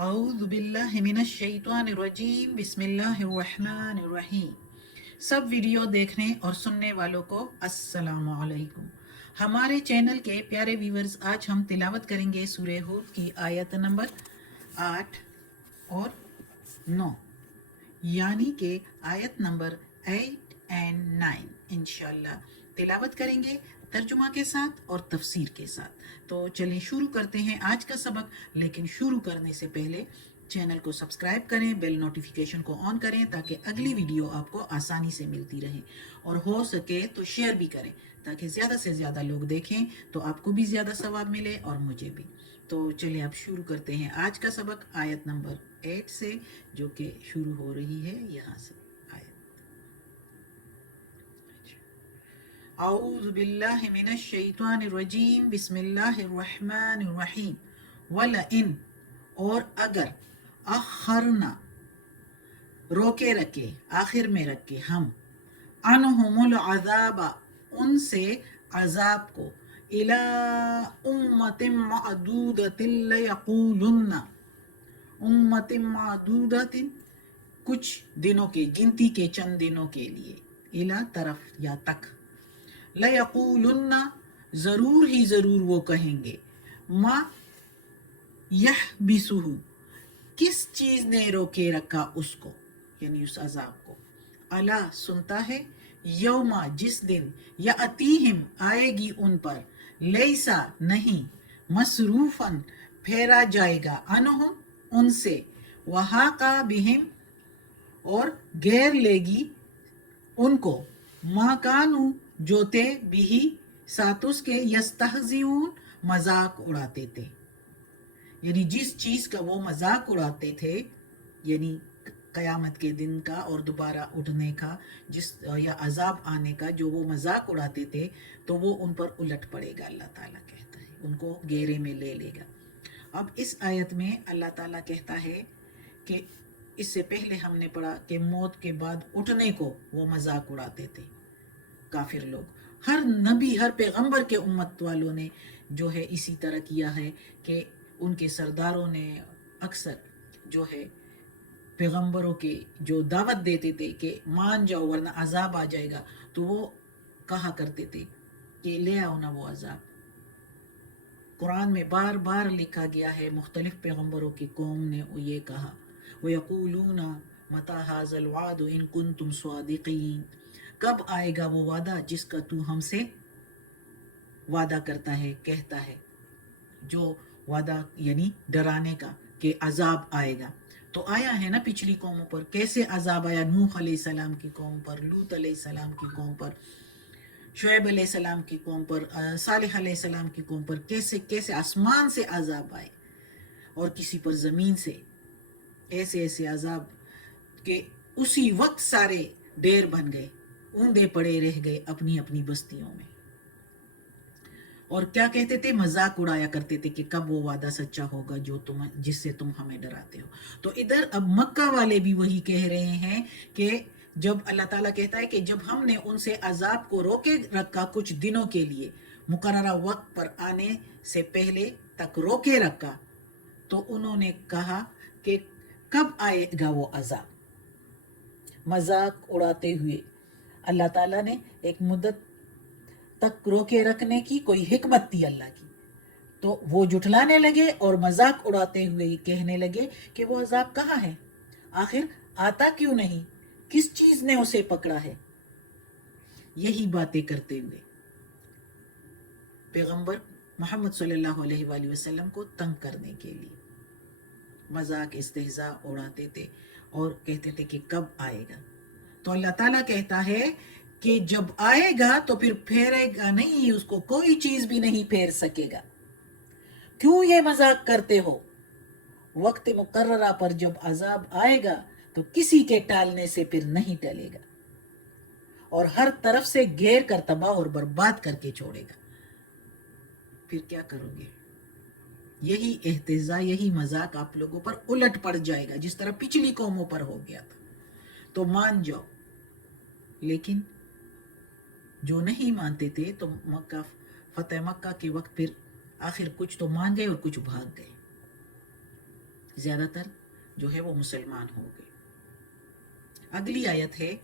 अऊज़ु बिल्लाहि मिनश शैतानिर रजीम बिस्मिल्लाहिर रहमानिर रहीम। सब वीडियो देखने और सुनने वालों को अस्सलामु अलैकुम। हमारे चैनल के प्यारे व्यूवर्स, आज हम तिलावत करेंगे सूरह हूद की आयत नंबर 8 और 9, यानी कि आयत नंबर 8 एंड 9 इंशाल्लाह तिलावत करेंगे तर्जुमा के साथ और तफसीर के साथ। तो चलिए शुरू करते हैं आज का सबक। लेकिन शुरू करने से पहले चैनल को सब्सक्राइब करें, बेल नोटिफिकेशन को ऑन करें ताकि अगली वीडियो आपको आसानी से मिलती रहे, और हो सके तो शेयर भी करें ताकि ज़्यादा से ज़्यादा लोग देखें तो आपको भी ज़्यादा सवाब मिले और मुझे भी। तो चलिए अब शुरू करते हैं आज का सबक आयत नंबर 8 से, जो कि शुरू हो रही है यहाँ से। आऊज़ु बिल्लाहि मिनश शैतानिर रजीम बिस्मिल्लाहिर रहमानिर रहीम। वला इन, और अगर, अखरना, रोके रखे, आखिर में रखे हम, अनहुमुल अज़ाबा, उनसे अजाब को, इला उम्मतिम मअदूदतिन लयक़ूलुन्ना, उम्मतिम मअदूदतिन, कुछ दिनों के, गिनती के चंद दिनों के लिए, इला तरफ या तक, लयक़ूलुन्ना, ज़रूर ही ज़रूर वो कहेंगे, मा यह बिसुहु, किस चीज़ ने रोके रखा उसको, यानी उस अजाब को, अला, सुनता है, यौमा, जिस दिन, या अतीहिम, आएगी उन पर, लेसा, नहीं, मसरूफन, फेरा जाएगा, अनहुम, उनसे, वहाका बिहिम, और घेर लेगी उनको, माकानू, जो थे, बिही, साथ उसके, यस्तहज़िऊन, मजाक उड़ाते थे, यानी जिस चीज़ का वो मजाक उड़ाते थे, यानी क़यामत के दिन का और दोबारा उठने का, जिस या अजाब आने का जो वो मजाक उड़ाते थे, तो वो उन पर उलट पड़ेगा। अल्लाह ताला कहता है उनको घेरे में ले लेगा। अब इस आयत में अल्लाह ताला कहता है कि इससे पहले हमने पढ़ा कि मौत के बाद उठने को वो मजाक उड़ाते थे काफिर लोग। हर नबी, हर पैगंबर के उम्मत वालों ने जो है इसी तरह किया है कि उनके सरदारों ने अक्सर जो है पैगंबरों के जो दावत देते थे कि मान जाओ वरना अजाब आ जाएगा, तो वो कहा करते थे कि ले आओ ना वो अजाब। कुरान में बार बार लिखा गया है, मुख्तलिफ पैगंबरों की कौम ने ये कहा, वयक़ूलूना मता हाज़ल वादु इन कुंतुम स्वादिक़ीन, कब आएगा वो वादा जिसका तू हमसे वादा करता है, कहता है, जो वादा यानी डराने का कि अजाब आएगा। तो आया है ना पिछली कौमों पर, कैसे अजाब आया, नूह अलैहिस्सलाम की कौम पर, लूत अलैहिस्सलाम की कौम पर, शुएब अलैहिस्सलाम की कौम पर, सालिह अलैहिस्सलाम की कौम पर, कैसे कैसे आसमान से अजाब आए और किसी पर ज़मीन से, ऐसे ऐसे अजाब के उसी वक्त सारे ढेर बन गए, ऊंधे पड़े रह गए अपनी अपनी बस्तियों में। और क्या कहते थे, मजाक उड़ाया करते थे कि कब वो वादा सच्चा होगा जो जिससे तुम हमें डराते हो। तो इधर अब मक्का वाले भी वही कह रहे हैं कि जब अल्लाह ताला कहता है कि जब हमने उनसे अजाब को रोके रखा कुछ दिनों के लिए, मुकर्ररा वक्त पर आने से पहले तक रोके रखा, तो उन्होंने कहा कि कब आएगा वो अजाब, मजाक उड़ाते हुए। अल्लाह ताला ने एक मुद्दत तक रोके रखने की कोई हिकमत थी अल्लाह की, तो वो जुठलाने लगे और मजाक उड़ाते हुए कहने लगे कि वो अजाब कहाँ है, आखिर आता क्यों नहीं, किस चीज ने उसे पकड़ा है। यही बातें करते हुए पैगंबर मोहम्मद सल्लल्लाहु अलैहि वसल्लम को तंग करने के लिए मजाक इस्तेहजा उड़ाते थे और कहते थे कि कब आएगा। तो अल्लाह ताला कहता है कि जब आएगा तो फिर फेरेगा नहीं, उसको कोई चीज भी नहीं फेर सकेगा। क्यों ये मजाक करते हो, वक्त मुकर्ररा पर जब अजाब आएगा तो किसी के टालने से फिर नहीं टलेगा और हर तरफ से घेर कर तबाह और बर्बाद करके छोड़ेगा। फिर क्या करोगे, यही एहतिजा, यही मजाक आप लोगों पर उलट पड़ जाएगा जिस तरह पिछली कौमों पर हो गया था। तो मान जाओ, लेकिन जो नहीं मानते थे तो मक्का, फतेह मक्का के वक्त फिर आखिर कुछ तो मान गए और कुछ भाग गए। زیادہ تر جو ہے وہ مسلمان ہو گئے۔ اگلی آیت ہے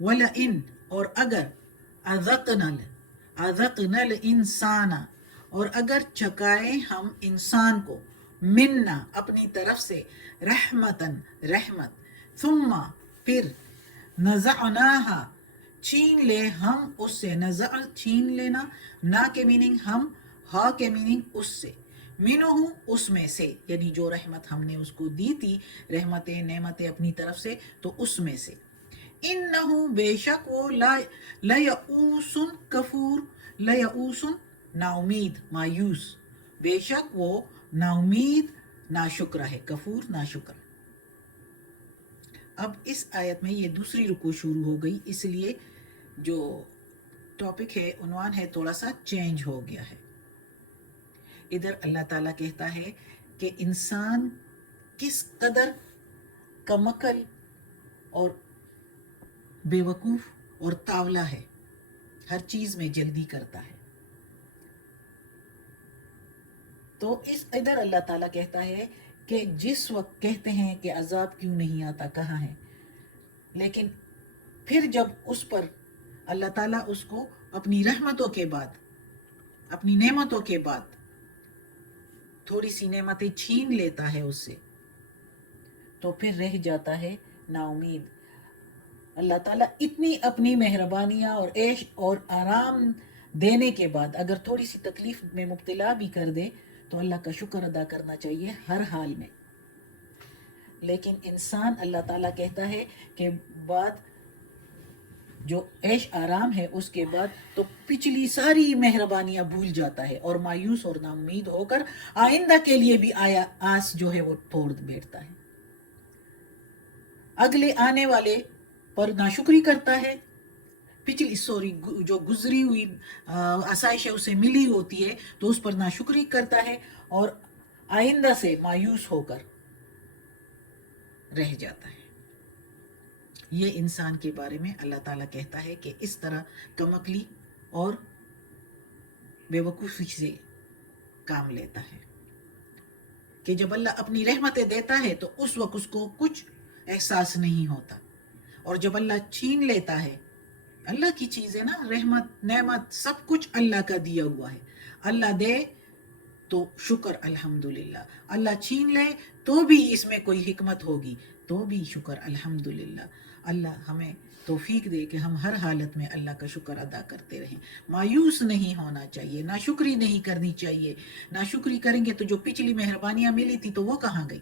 وَلَئِن، اور اگر اذقنا الانسان، اور اگر چکائیں ہم انسان کو منا اپنی طرف سے رحمتن رحمت، ثم پھر نزعناہا چھین لے ہم اس سے، نزع چھین لینا، نا کے میننگ ہم، ہا کے میننگ اس سے، منہ اس میں سے، یعنی جو رحمت ہم نے اس کو دی تھی، رحمتیں نعمتیں اپنی طرف سے، تو اس میں سے، انہو بے شک وہ لیعوس کفور، لیعوس نا امید، مایوس، بے شک وہ نا امید ناشکر ہے، کفور ناشکر۔ اب اس آیت میں یہ دوسری رکوع شروع ہو گئی، اس لیے جو ٹاپک ہے، عنوان ہے، تھوڑا سا چینج ہو گیا ہے۔ ادھر اللہ تعالیٰ کہتا ہے کہ انسان کس قدر کمکل اور بے وقوف اور تاولا ہے، ہر چیز میں جلدی کرتا ہے۔ تو اس ادھر اللہ تعالیٰ کہتا ہے کہ جس وقت کہتے ہیں کہ عذاب کیوں نہیں آتا، کہاں ہے، لیکن پھر جب اس پر اللہ تعالیٰ اس کو اپنی رحمتوں کے بعد، اپنی نعمتوں کے بعد تھوڑی سی نعمتیں چھین لیتا ہے اس سے، تو پھر رہ جاتا ہے نا امید۔ اللہ تعالیٰ اتنی اپنی مہربانیاں اور عیش اور آرام دینے کے بعد اگر تھوڑی سی تکلیف میں مبتلا بھی کر دے تو اللہ کا شکر ادا کرنا چاہیے ہر حال میں۔ لیکن انسان، اللہ تعالیٰ کہتا ہے کہ بعد جو عیش آرام ہے اس کے بعد تو پچھلی ساری مہربانیاں بھول جاتا ہے اور مایوس اور نا امید ہو کر آئندہ کے لیے بھی آس جو ہے وہ توڑ بیٹھتا ہے، اگلے آنے والے پر ناشکری کرتا ہے، پچھلی جو گزری ہوئی آسائش اسے ملی ہوتی ہے تو اس پر ناشکری کرتا ہے اور آئندہ سے مایوس ہو کر رہ جاتا ہے۔ یہ انسان کے بارے میں اللہ تعالیٰ کہتا ہے کہ اس طرح کمکلی اور بے وقوفی سے کام لیتا ہے کہ جب اللہ اپنی رحمتیں دیتا ہے تو اس وقت اس کو کچھ احساس نہیں ہوتا، اور جب اللہ چھین لیتا ہے، اللہ کی چیز ہے نا، رحمت نعمت سب کچھ اللہ کا دیا ہوا ہے، اللہ دے تو شکر الحمدللہ، اللہ چھین لے تو بھی اس میں کوئی حکمت ہوگی تو بھی شکر الحمدللہ۔ اللہ ہمیں توفیق دے کہ ہم ہر حالت میں اللہ کا شکر ادا کرتے رہیں، مایوس نہیں ہونا چاہیے، ناشکری نہیں کرنی چاہیے۔ ناشکری کریں گے تو جو پچھلی مہربانیاں ملی تھی تو وہ کہاں گئی؟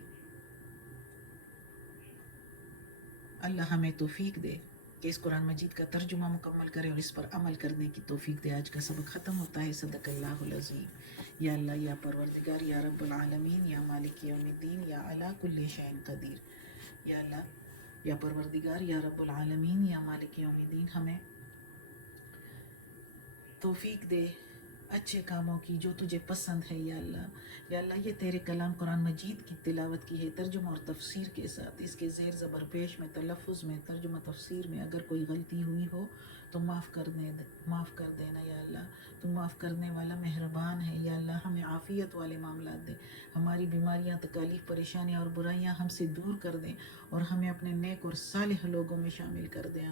اللہ ہمیں توفیق دے کہ اس قرآن مجید کا ترجمہ مکمل کرے اور اس پر عمل کرنے کی توفیق دے۔ آج کا سبق ختم ہوتا ہے۔ صدق اللہ العظیم۔ یا اللہ، یا پروردگار، یا رب العالمین، یا مالک یوم الدین، یا علی کل شیء قدیر۔ یا اللہ، یا پروردگار، یا رب العالمین، یا مالک یوم الدین، ہمیں توفیق دے اچھے کاموں کی جو تجھے پسند ہے۔ یا اللہ، یا اللہ، یہ تیرے کلام قرآن مجید کی تلاوت کی ہے، ترجمہ اور تفسیر کے ساتھ، اس کے زیر زبر پیش میں، تلفظ میں، ترجمہ تفسیر میں اگر کوئی غلطی ہوئی ہو تو معاف کر دینا۔ یا اللہ، تو معاف کرنے والا مہربان ہے۔ یا اللہ، ہمیں عافیت والے معاملات دے، ہماری بیماریاں، تکالیف، پریشانیاں اور برائیاں ہم سے دور کر دیں اور ہمیں اپنے نیک اور صالح لوگوں میں شامل کر دیں۔